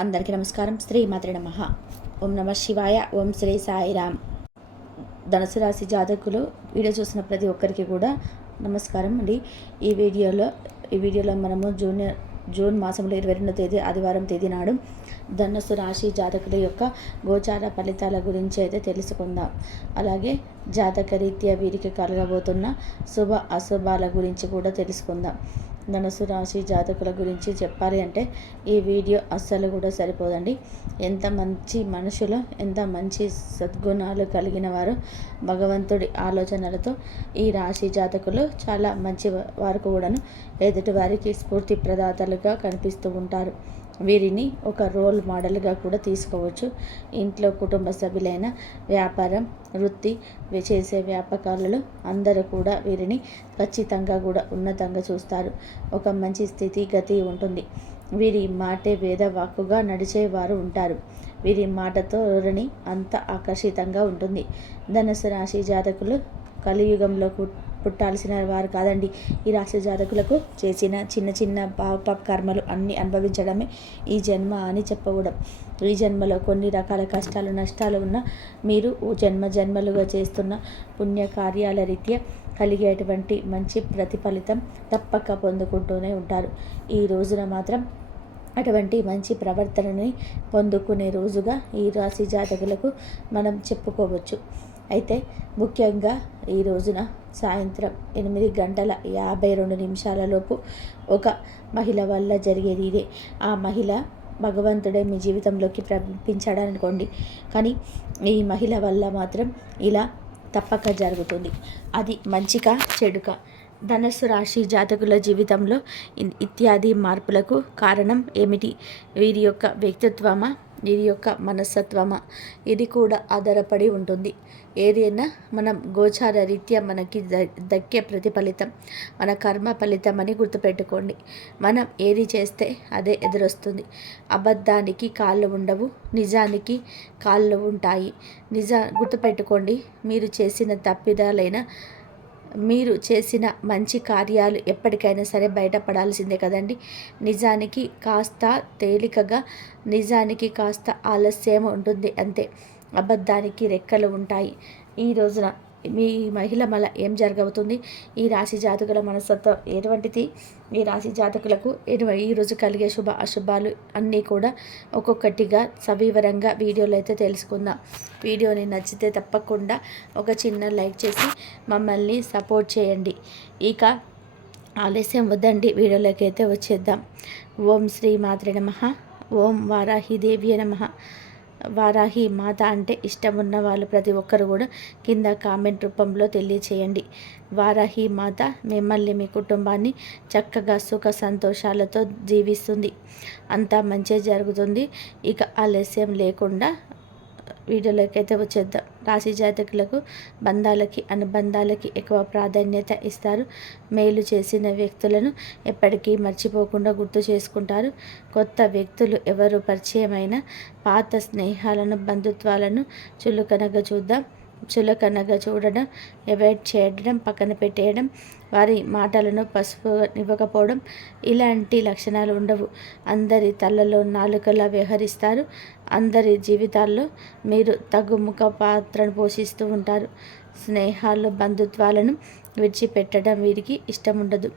అందరికీ నమస్కారం. శ్రీ మాత్రే నమః. ఓం నమ శివాయ. ఓం శ్రీ సాయిరామ్. ధనుసు రాశి జాతకులు వీడియో చూసిన ప్రతి ఒక్కరికి కూడా నమస్కారం అండి. ఈ వీడియోలో మనము జూన్ మాసంలో 22వ తేదీ ఆదివారం తేదీ నాడు ధనుసు రాశి జాతకుల యొక్క గోచార ఫలితాల గురించి అయితే తెలుసుకుందాం. అలాగే జాతక రీత్యా వీరికి కలగబోతున్న శుభ అశుభాల గురించి కూడా తెలుసుకుందాం. ధనుసు రాశి జాతకుల గురించి చెప్పాలి అంటే ఈ వీడియో అస్సలు కూడా సరిపోదండి. ఎంత మంచి మనుషులు, ఎంత మంచి సద్గుణాలు కలిగిన వారు, భగవంతుడి ఆలోచనలతో ఈ రాశి జాతకులు చాలా మంచి వారు కూడాను ఎదుటి వారికి స్ఫూర్తి ప్రదాతలుగా కనిపిస్తూ ఉంటారు. వీరిని ఒక రోల్ మోడల్గా కూడా తీసుకోవచ్చు. ఇంట్లో కుటుంబ సభ్యులైన, వ్యాపారం, వృత్తి చేసే వ్యాపకాలలో అందరూ కూడా వీరిని ఖచ్చితంగా కూడా ఉన్నతంగా చూస్తారు. ఒక మంచి స్థితి గతి ఉంటుంది. వీరి మాటే వేద వాక్కుగా నడిచేవారు ఉంటారు. వీరి మాటతో ధోరణి అంత ఆకర్షితంగా ఉంటుంది. ధనుసు రాశి జాతకులు కలియుగంలో పుట్టాల్సిన వారు కాదండి. ఈ రాశి జాతకులకు చేసిన చిన్న చిన్న పాప కర్మలు అన్నీ అనుభవించడమే ఈ జన్మ అని చెప్పకూడదు. ఈ జన్మలో కొన్ని రకాల కష్టాలు నష్టాలు ఉన్న మీరు జన్మలుగా చేస్తున్న పుణ్య కార్యాల రీత్యా కలిగేటువంటి మంచి ప్రతిఫలితం తప్పక పొందుకుంటూనే ఉంటారు. ఈ రోజున మాత్రం అటువంటి మంచి ప్రవర్తనని పొందుకునే రోజుగా ఈ రాశి జాతకులకు మనం చెప్పుకోవచ్చు. అయితే ముఖ్యంగా ఈ రోజున సాయంత్రం 8:52 ఒక మహిళ వల్ల జరిగేది ఇదే. ఆ మహిళ భగవంతుడే మీ జీవితంలోకి పంపించాడనుకోండి, కానీ ఈ మహిళ వల్ల మాత్రం ఇలా తప్పక జరుగుతుంది. అది మంచిగా చెడుక. ధనుస్సు రాశి జాతకుల జీవితంలో ఇత్యాది మార్పులకు కారణం ఏమిటి? వీరి యొక్క వ్యక్తిత్వమా, వీరి యొక్క మనస్తత్వమా? ఇది కూడా ఆధారపడి ఉంటుంది. ఏదైనా మనం గోచార రీత్యా మనకి దక్కే ప్రతిఫలితం మన కర్మ ఫలితం అని గుర్తుపెట్టుకోండి. మనం ఏది చేస్తే అదే ఎదురొస్తుంది. అబద్ధానికి కాళ్ళు ఉండవు, నిజానికి కాళ్ళు ఉంటాయి. గుర్తుపెట్టుకోండి. మీరు చేసిన తప్పిదాలైనా, మీరు చేసిన మంచి కార్యాలు ఎప్పటికైనా సరే బయటపడాల్సిందే కదండి. నిజానికి కాస్త తేలికగా, నిజానికి కాస్త ఆలస్యం ఉంటుంది అంతే. అబద్ధానికి రెక్కలు ఉంటాయి. ఈ రోజున మీ మహిళ మళ్ళ ఏం జరగబోతుంది? ఈ రాశి జాతకుల మనస్తత్వం ఎటువంటిది? ఈ రాశి జాతకులకు ఈరోజు కలిగే శుభ అశుభాలు అన్నీ కూడా ఒక్కొక్కటిగా సవివరంగా వీడియోలో అయితే తెలుసుకుందాం. వీడియోని నచ్చితే తప్పకుండా ఒక చిన్న లైక్ చేసి మమ్మల్ని సపోర్ట్ చేయండి. ఇక ఆలస్యం వద్దండి, వీడియోలోకి అయితే వచ్చేద్దాం. ఓం శ్రీ మాత్రే నమః. ఓం వారాహిదేవ్యే నమః. వారాహి మాత అంటే ఇష్టం ఉన్న వాళ్ళు ప్రతి ఒక్కరు కూడా కింద కామెంట్ రూపంలో తెలియచేయండి. వారాహి మాత మిమ్మల్ని, మీ కుటుంబాన్ని చక్కగా సుఖ సంతోషాలతో జీవిస్తుంది. అంతా మంచి జరుగుతుంది. ఇక ఆలస్యం లేకుండా వీడియోలోకి అయితే వచ్చేద్దాం. రాశి జాతకులకు బంధాలకి, అనుబంధాలకి ఎక్కువ ప్రాధాన్యత ఇస్తారు. మేలు చేసిన వ్యక్తులను ఎప్పటికీ మర్చిపోకుండా గుర్తు చేసుకుంటారు. కొత్త వ్యక్తులు ఎవరు పరిచయమైన పాత స్నేహాలను, బంధుత్వాలను చులకనగా చూడడం, అవాయిడ్ చేయడం, పక్కన పెట్టేయడం, వారి మాటలను పసుపు ఇవ్వకపోవడం, ఇలాంటి లక్షణాలు ఉండవు. అందరి తలలో నాలుకలా వ్యవహరిస్తారు. అందరి జీవితాల్లో మీరు తగ్గుముఖ పాత్రను పోషిస్తూ ఉంటారు. స్నేహాలు, బంధుత్వాలను విడిచిపెట్టడం వీరికి ఇష్టం ఉండదు.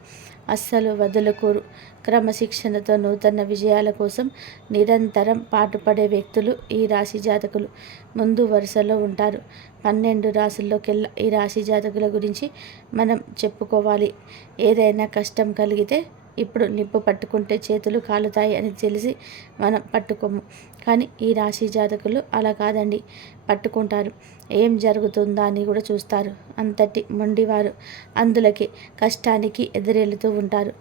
అస్సలు వదులుకోరు. క్రమశిక్షణతో నూతన విజయాల కోసం నిరంతరం పాటుపడే వ్యక్తులు ఈ రాశి జాతకులు ముందు వరుసలో ఉంటారు. 12 రాశుల్లోకెల్లా ఈ రాశి జాతకుల గురించి మనం చెప్పుకోవాలి. ఏదైనా కష్టం కలిగితే ఇప్పుడు నిప్పు పట్టుకుంటే చేతులు కాలుతాయి అని తెలిసి మనం పట్టుకోము. కానీ ఈ రాశి జాతకులు అలా కాదండి, పట్టుకుంటారు. ఏం జరుగుతుందా అని కూడా చూస్తారు. అంతటి మొండివారు. అందులకి కష్టానికి ఎదురెళ్తూ ఉంటారు.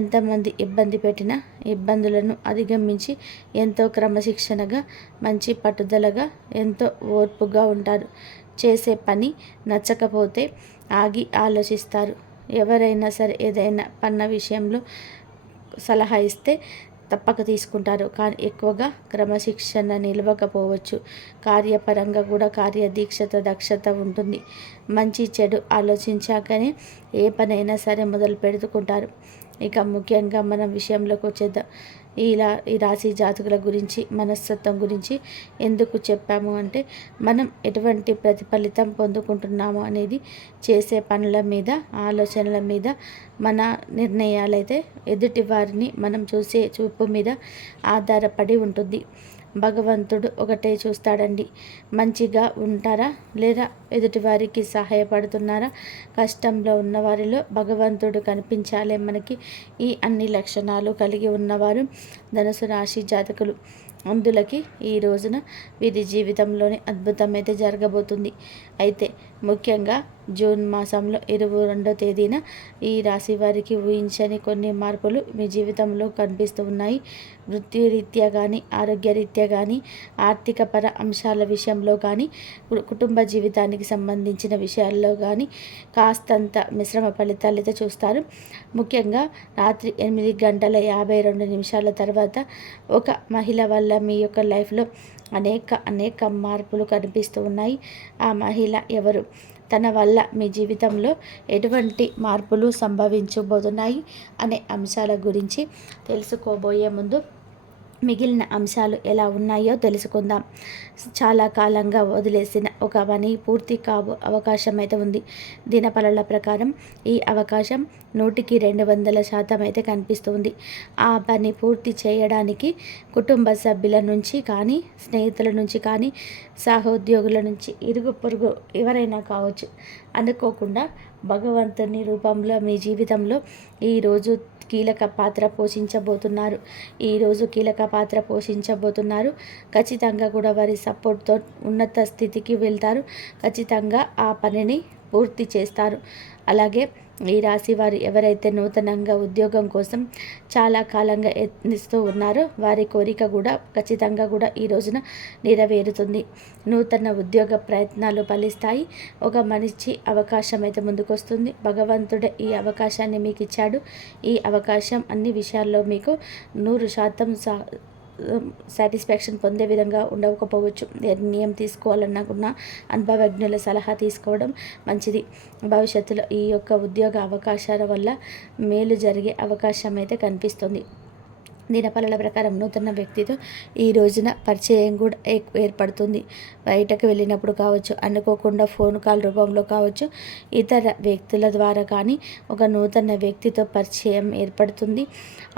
ఎంతమంది ఇబ్బంది పెట్టినా ఇబ్బందులను అధిగమించి ఎంతో క్రమశిక్షణగా, మంచి పట్టుదలగా, ఎంతో ఓర్పుగా ఉంటారు. చేసే పని నచ్చకపోతే ఆగి ఆలోచిస్తారు. ఎవరైనా సరే ఏదైనా పన్న విషయంలో సలహా ఇస్తే తప్పక తీసుకుంటారు. కానీ ఎక్కువగా క్రమశిక్షణ నిలవకపోవచ్చు. కార్యపరంగా కూడా కార్యదీక్షత, దక్షత ఉంటుంది. మంచి చెడు ఆలోచించాకనే ఏ పనైనా సరే మొదలు పెడుతుంటారు. ఇక ముఖ్యంగా మనం విషయంలోకి వచ్చేద్దాం. ఈ రాశి జాతకుల గురించి, మనస్తత్వం గురించి ఎందుకు చెప్పాము అంటే, మనం ఎటువంటి ప్రతిఫలితం పొందుకుంటున్నాము అనేది చేసే పనుల మీద, ఆలోచనల మీద, మన నిర్ణయాలైతే ఎదుటి వారిని మనం చూసే చూపు మీద ఆధారపడి ఉంటుంది. భగవంతుడు ఒకటే చూస్తాడండి. మంచిగా ఉంటారా లేదా ఎదుటివారికి సహాయపడుతున్నారా? కష్టంలో ఉన్నవారిలో భగవంతుడు కనిపించాలే మనకి. ఈ అన్ని లక్షణాలు కలిగి ఉన్నవారు ధనుసు రాశి జాతకులు. అందులకి ఈ రోజున వీరి జీవితంలోని అద్భుతం అయితే జరగబోతుంది. అయితే ముఖ్యంగా జూన్ మాసంలో 22వ తేదీన ఈ రాశి వారికి ఊహించని కొన్ని మార్పులు మీ జీవితంలో కనిపిస్తూ ఉన్నాయి. వృత్తిరీత్యా కానీ, ఆరోగ్యరీత్యా కానీ, ఆర్థికపర అంశాల విషయంలో కానీ, కుటుంబ జీవితానికి సంబంధించిన విషయాల్లో కానీ కాస్తంత మిశ్రమ ఫలితాలు అయితే చూస్తారు. ముఖ్యంగా రాత్రి 8:52 తర్వాత ఒక మహిళ వల్ల మీ యొక్క లైఫ్లో అనేక మార్పులు కనిపిస్తూ ఉన్నాయి. ఆ మహిళ ఎవరు? తన వల్ల మీ జీవితంలో ఎటువంటి మార్పులు సంభవించబోతున్నాయి అనే అంశాల గురించి తెలుసుకోబోయే ముందు మిగిలిన అంశాలు ఎలా ఉన్నాయో తెలుసుకుందాం. చాలా కాలంగా వదిలేసిన ఒక పని పూర్తి అవకాశం అయితే ఉంది. దినఫలాల ప్రకారం ఈ అవకాశం 100% అయితే కనిపిస్తుంది. ఆ పని పూర్తి చేయడానికి కుటుంబ సభ్యుల నుంచి కానీ, స్నేహితుల నుంచి కానీ, సహోద్యోగుల నుంచి, ఇరుగు పొరుగు ఎవరైనా కావచ్చు, అనుకోకుండా భగవంతుని రూపంలో మీ జీవితంలో ఈరోజు కీలక పాత్ర పోషించబోతున్నారు. ఖచ్చితంగా కూడా వారి సపోర్ట్తో ఉన్నత స్థితికి వెళ్తారు. ఖచ్చితంగా ఆ పనిని పూర్తి చేస్తారు. అలాగే ఈ రాశి వారు ఎవరైతే నూతనంగా ఉద్యోగం కోసం చాలా కాలంగా యత్నిస్తూ ఉన్నారో వారి కోరిక కూడా ఖచ్చితంగా కూడా ఈ రోజున నెరవేరుతుంది. నూతన ఉద్యోగ ప్రయత్నాలు ఫలిస్తాయి. ఒక మంచి అవకాశం అయితే ముందుకొస్తుంది. భగవంతుడే ఈ అవకాశాన్ని మీకు ఇచ్చాడు. ఈ అవకాశం అన్ని విషయాల్లో మీకు 100% సాటిస్ఫాక్షన్ పొందే విధంగా ఉండకపోవచ్చు. నిర్ణయం తీసుకోవాలనుకున్న అనుభవజ్ఞుల సలహా తీసుకోవడం మంచిది. భవిష్యత్తులో ఈ యొక్క ఉద్యోగ అవకాశాల వల్ల మేలు జరిగే అవకాశం అయితే కనిపిస్తుంది. దినఫలాల ప్రకారం నూతన వ్యక్తితో ఈ రోజున పరిచయం కూడా ఏర్పడుతుంది. బయటకు వెళ్ళినప్పుడు కావచ్చు, అనుకోకుండా ఫోన్ కాల్ రూపంలో కావచ్చు, ఇతర వ్యక్తుల ద్వారా కానీ ఒక నూతన వ్యక్తితో పరిచయం ఏర్పడుతుంది.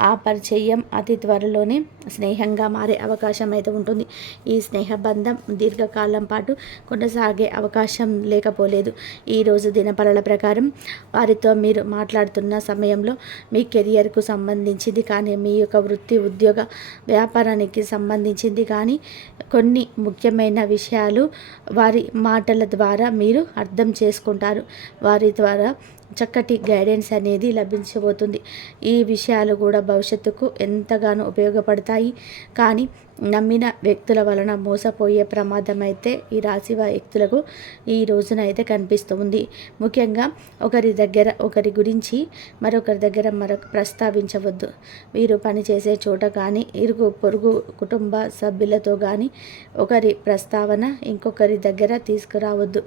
ఆ పరిచయం అతి త్వరలోనే స్నేహంగా మారే అవకాశం అయితే ఉంటుంది. ఈ స్నేహబంధం దీర్ఘకాలం పాటు కొనసాగే అవకాశం లేకపోలేదు. ఈరోజు దినఫలాల ప్రకారం వారితో మీరు మాట్లాడుతున్న సమయంలో మీ కెరియర్కు సంబంధించింది కానీ, మీ యొక్క ఉద్యోగ వ్యాపారానికి సంబంధించింది కానీ కొన్ని ముఖ్యమైన విషయాలు వారి మాటల ద్వారా మీరు అర్థం చేసుకుంటారు. వారి ద్వారా చక్కటి గైడెన్స్ అనేది లభించబోతుంది. ఈ విషయాలు కూడా భవిష్యత్తుకు ఎంతగానో ఉపయోగపడతాయి. కానీ నమ్మిన వ్యక్తుల వలన మోసపోయే ప్రమాదం అయితే ఈ రాశి వ్యక్తులకు ఈ రోజున అయితే కనిపిస్తుంది. ముఖ్యంగా ఒకరి గురించి మరొకరి దగ్గర ప్రస్తావించవద్దు. వీరు పనిచేసే చోట కానీ, ఇరుగు పొరుగు కుటుంబ సభ్యులతో కానీ ఒకరి ప్రస్తావన ఇంకొకరి దగ్గర తీసుకురావద్దు.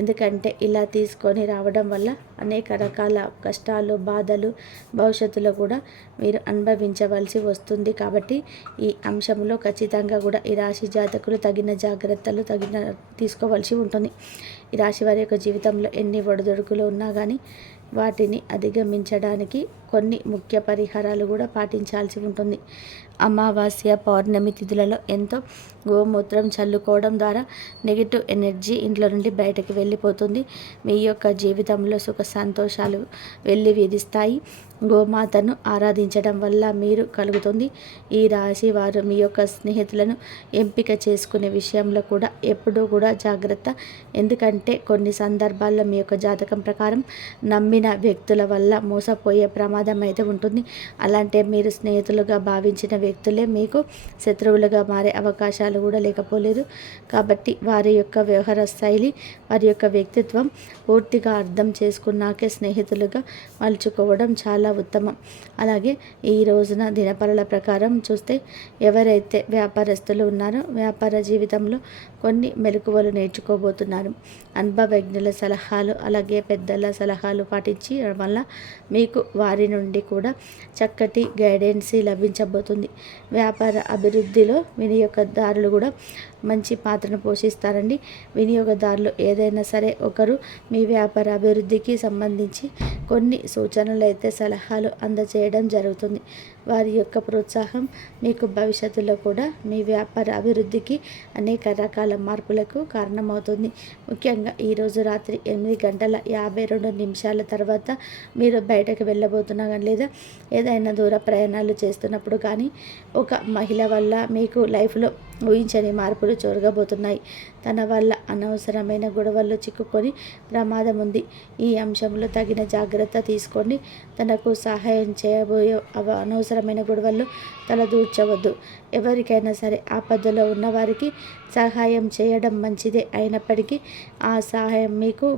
ఎందుకంటే ఇలా తీసుకొని రావడం వల్ల అనేక రకాల కష్టాలు, బాధలు భవిష్యత్తులో కూడా మీరు అనుభవించవలసి వస్తుంది. కాబట్టి ఈ అంశంలో ఖచ్చితంగా కూడా ఈ రాశి జాతకులు తగిన జాగ్రత్తలు తీసుకోవాల్సి ఉంటుంది. ఈ రాశి వారి యొక్క జీవితంలో ఎన్ని ఒడిదుడుకులు ఉన్నా కానీ వాటిని అధిగమించడానికి కొన్ని ముఖ్య పరిహారాలు కూడా పాటించాల్సి ఉంటుంది. అమావాస్య, పౌర్ణమి తిథులలో ఎంతో గోమూత్రం చల్లుకోవడం ద్వారా నెగిటివ్ ఎనర్జీ ఇంట్లో నుండి బయటకు వెళ్ళిపోతుంది. మీ యొక్క జీవితంలో సుఖ సంతోషాలు వెల్లివిరుస్తాయి. గోమాతను ఆరాధించడం వల్ల మీరు కలుగుతుంది. ఈ రాశి వారు మీ యొక్క స్నేహితులను ఎంపిక చేసుకునే విషయంలో కూడా ఎప్పుడూ కూడా జాగ్రత్త. ఎందుకంటే కొన్ని సందర్భాల్లో మీ యొక్క జాతకం ప్రకారం నమ్మిన వ్యక్తుల వల్ల మోసపోయే ప్రమాదం అయితే ఉంటుంది. అలాంటి మీరు స్నేహితులుగా భావించిన వ్యక్తులే మీకు శత్రువులుగా మారే అవకాశాలు కూడా లేకపోలేదు. కాబట్టి వారి యొక్క వ్యవహార శైలి, వారి యొక్క వ్యక్తిత్వం పూర్తిగా అర్థం చేసుకున్నాకే స్నేహితులుగా మలుచుకోవడం చాలా ఉత్తమం. అలాగే ఈ రోజున దినఫలాల ప్రకారం చూస్తే ఎవరైతే వ్యాపారస్తులు ఉన్నారో వ్యాపార జీవితంలో కొన్ని మెలకువలు నేర్చుకోబోతున్నారు. అనుభవజ్ఞుల సలహాలు అలాగే పెద్దల సలహాలు పాటించి వల్ల మీకు వారి నుండి కూడా చక్కటి గైడెన్స్ లభించబోతుంది. వ్యాపార అభివృద్ధిలో వినియోగదారులు కూడా మంచి పాత్రను పోషిస్తారండి. వినియోగదారులు ఏదైనా సరే ఒకరు మీ వ్యాపార అభివృద్ధికి సంబంధించి కొన్ని సూచనలు అయితే సలహాలు అందజేయడం జరుగుతుంది. వారి యొక్క ప్రోత్సాహం మీకు భవిష్యత్తులో కూడా మీ వ్యాపార అభివృద్ధికి అనేక రకాల మార్పులకు కారణమవుతుంది. ముఖ్యంగా ఈరోజు రాత్రి 8:52 తర్వాత మీరు బయటకు వెళ్ళబోతున్నా కానీ లేదా ఏదైనా దూర ప్రయాణాలు చేస్తున్నప్పుడు కానీ ఒక మహిళ వల్ల మీకు లైఫ్లో ఊహించని మార్పులు జరగబోతున్నాయి. తన వల్ల అనవసరమైన గొడవల్లో చిక్కుకొని ప్రమాదం ఉంది. ఈ అంశంలో తగిన జాగ్రత్త తీసుకోండి. తనకు సహాయం చేయబోయే అనవసరమైన గొడవల్లో తలదూర్చవద్దు. ఎవరికైనా సరే ఆపదలో ఉన్న వారికి సహాయం చేయడం మంచిదే అయినప్పటికీ ఆ సహాయం మీకు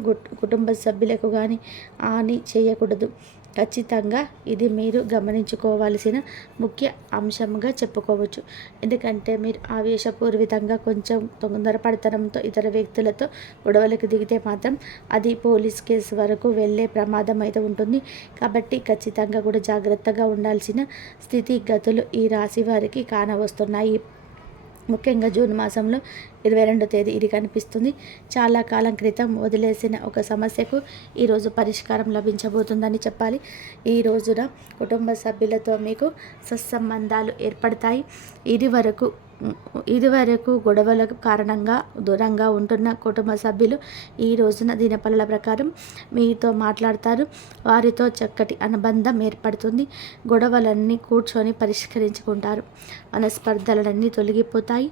కుటుంబ సభ్యులకు కానీ హాని చేయకూడదు. ఖచ్చితంగా ఇది మీరు గమనించుకోవాల్సిన ముఖ్య అంశంగా చెప్పుకోవచ్చు. ఎందుకంటే మీరు ఆవేశపూరితంగా కొంచెం తొందరపడతనంతో ఇతర వ్యక్తులతో గొడవలకు దిగితే మాత్రం అది పోలీస్ కేసు వరకు వెళ్ళే ప్రమాదం అయితే ఉంటుంది. కాబట్టి ఖచ్చితంగా కూడా జాగ్రత్తగా ఉండాల్సిన స్థితిగతులు ఈ రాశి వారికి కానవస్తున్నాయి. ముఖ్యంగా జూన్ మాసంలో 22వ తేదీ ఇది కనిపిస్తుంది. చాలా కాలం క్రితం వదిలేసిన ఒక సమస్యకు ఈరోజు పరిష్కారం లభించబోతుందని చెప్పాలి. ఈ రోజున కుటుంబ సభ్యులతో మీకు సత్సంబంధాలు ఏర్పడతాయి. ఇదివరకు గొడవల కారణంగా దూరంగా ఉంటున్న కుటుంబ సభ్యులు ఈ రోజున దినఫలాల ప్రకారం మీతో మాట్లాడతారు. వారితో చక్కటి అనుబంధం ఏర్పడుతుంది. గొడవలన్నీ కూర్చొని పరిష్కరించుకుంటారు. మనస్పర్ధలన్నీ తొలగిపోతాయి.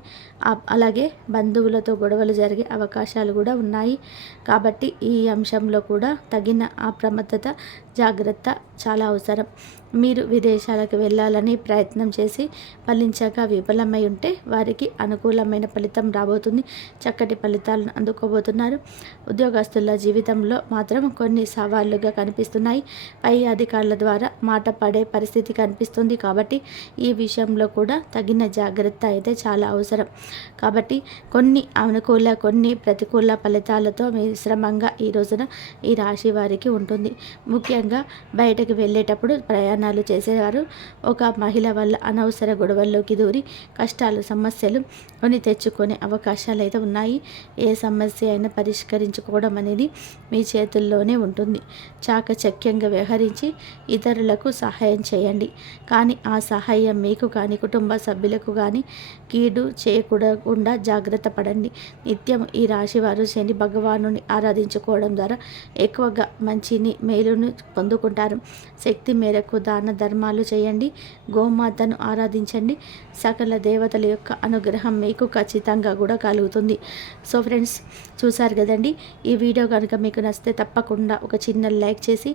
అలాగే బంధువులతో గొడవలు జరిగే అవకాశాలు కూడా ఉన్నాయి. కాబట్టి ఈ అంశంలో కూడా తగిన అప్రమత్తత, జాగ్రత్త చాలా అవసరం. మీరు విదేశాలకు వెళ్ళాలని ప్రయత్నం చేసి ఫలించక విఫలమై ఉంటే వారికి అనుకూలమైన ఫలితం రాబోతుంది. చక్కటి ఫలితాలను అందుకోబోతున్నారు. ఉద్యోగస్తుల జీవితంలో మాత్రం కొన్ని సవాళ్లుగా కనిపిస్తున్నాయి. పై అధికారుల ద్వారా మాట పడే పరిస్థితి కనిపిస్తుంది. కాబట్టి ఈ విషయంలో కూడా తగిన జాగ్రత్త అయితే చాలా అవసరం. కాబట్టి కొన్ని అనుకూల కొన్ని ప్రతికూల ఫలితాలతో మిశ్రమంగా ఈ రోజున ఈ రాశి వారికి ఉంటుంది. ముఖ్యంగా బయటకు వెళ్ళేటప్పుడు ప్రయాణాలు చేసేవారు ఒక మహిళ వల్ల అనవసర గొడవల్లోకి దూరి కష్టాలు సమస్యలు కొని తెచ్చుకునే అవకాశాలు అయితే ఉన్నాయి. ఏ సమస్య అయినా పరిష్కరించుకోవడం అనేది మీ చేతుల్లోనే ఉంటుంది. చాకచక్యంగా వ్యవహరించి ఇతరులకు సహాయం చేయండి. కానీ ఆ సహాయం మీకు కానీ కుటుంబ సభ్యులకు కానీ కీడు చేయకుండా జాగ్రత్త పడండి. నిత్యం ఈ రాశి వారు శని భగవానుని ఆరాధించుకోవడం ద్వారా ఎక్కువగా మంచిని మేలును పొందుకుంటారు. శక్తి మేరకు దాన ధర్మాలు చేయండి. గోమాతను ఆరాధించండి. సకల దేవతల యొక్క అనుగ్రహం మీకు ఖచ్చితంగా కూడా కలుగుతుంది. సో ఫ్రెండ్స్, చూసారు కదండి. ఈ వీడియో కనుక మీకు నచ్చితే తప్పకుండా ఒక చిన్న లైక్ చేసి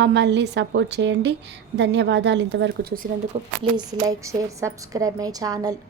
మమ్మల్ని సపోర్ట్ చేయండి. ధన్యవాదాలు ఇంతవరకు చూసినందుకు. Please like, share, subscribe my channel.